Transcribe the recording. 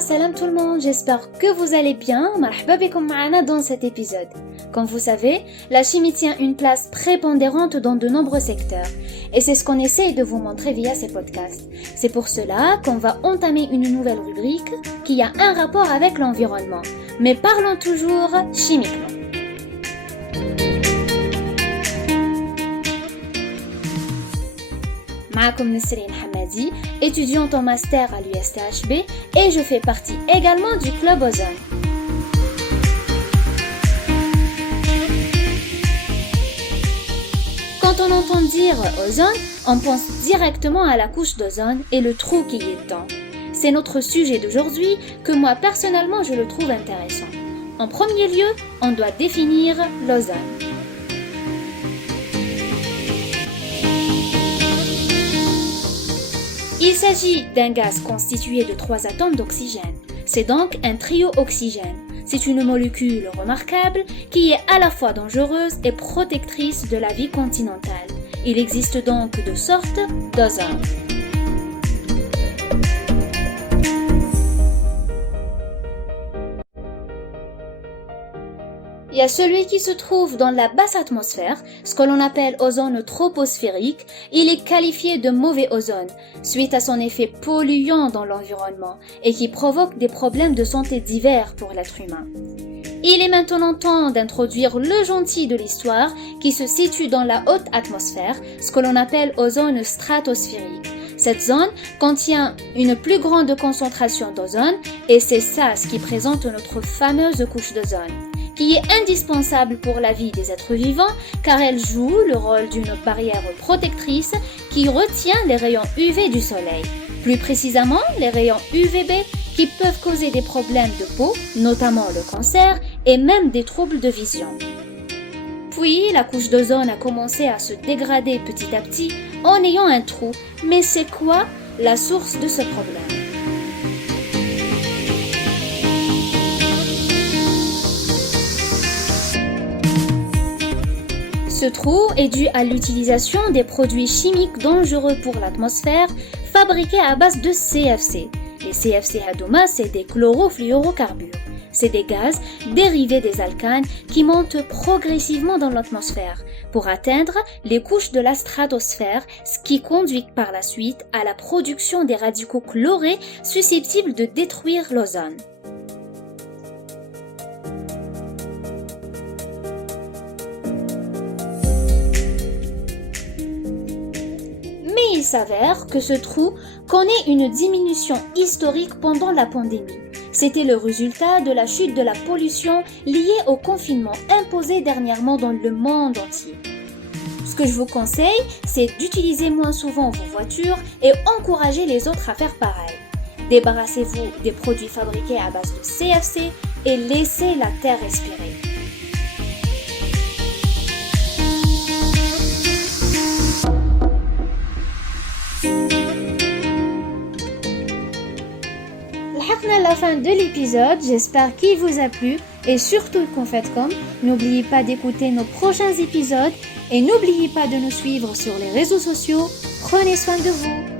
salam tout le monde, j'espère que vous allez bien. Marhaba bikoum ma'ana dans cet épisode. Comme vous savez, la chimie tient une place prépondérante dans de nombreux secteurs. Et c'est ce qu'on essaye de vous montrer via ces podcasts. C'est pour cela qu'on va entamer une nouvelle rubrique qui a un rapport avec l'environnement. Mais parlons toujours chimiquement. Ma'akoum Nesrine Hamadi, étudiante en master à l'USTHB et je fais partie également du club Ozone. Quand on entend dire ozone, on pense directement à la couche d'ozone et le trou qui y est dedans. C'est notre sujet d'aujourd'hui que moi personnellement je le trouve intéressant. En premier lieu, on doit définir l'ozone. Il s'agit d'un gaz constitué de 3 atomes d'oxygène. C'est donc un trio oxygène. C'est une molécule remarquable qui est à la fois dangereuse et protectrice de la vie continentale. Il existe donc deux sortes d'ozone. Il y a celui qui se trouve dans la basse atmosphère, ce que l'on appelle ozone troposphérique. Il est qualifié de mauvais ozone, suite à son effet polluant dans l'environnement et qui provoque des problèmes de santé divers pour l'être humain. Il est maintenant temps d'introduire le gentil de l'histoire qui se situe dans la haute atmosphère, ce que l'on appelle ozone stratosphérique. Cette zone contient une plus grande concentration d'ozone et c'est ça ce qui présente notre fameuse couche d'ozone, qui est indispensable pour la vie des êtres vivants car elle joue le rôle d'une barrière protectrice qui retient les rayons UV du soleil. Plus précisément, les rayons UVB qui peuvent causer des problèmes de peau, notamment le cancer et même des troubles de vision. Puis, la couche d'ozone a commencé à se dégrader petit à petit en ayant un trou. Mais c'est quoi la source de ce problème ? Ce trou est dû à l'utilisation des produits chimiques dangereux pour l'atmosphère fabriqués à base de CFC. Les CFC Hadouma, c'est des chlorofluorocarbures. C'est des gaz dérivés des alcanes qui montent progressivement dans l'atmosphère pour atteindre les couches de la stratosphère, ce qui conduit par la suite à la production des radicaux chlorés susceptibles de détruire l'ozone. Mais il s'avère que ce trou connaît une diminution historique pendant la pandémie. C'était le résultat de la chute de la pollution liée au confinement imposé dernièrement dans le monde entier. Ce que je vous conseille, c'est d'utiliser moins souvent vos voitures et encourager les autres à faire pareil. Débarrassez-vous des produits fabriqués à base de CFC et laissez la terre respirer. À la fin de l'épisode, j'espère qu'il vous a plu et surtout qu'en faites comme, n'oubliez pas d'écouter nos prochains épisodes et n'oubliez pas de nous suivre sur les réseaux sociaux. Prenez soin de vous.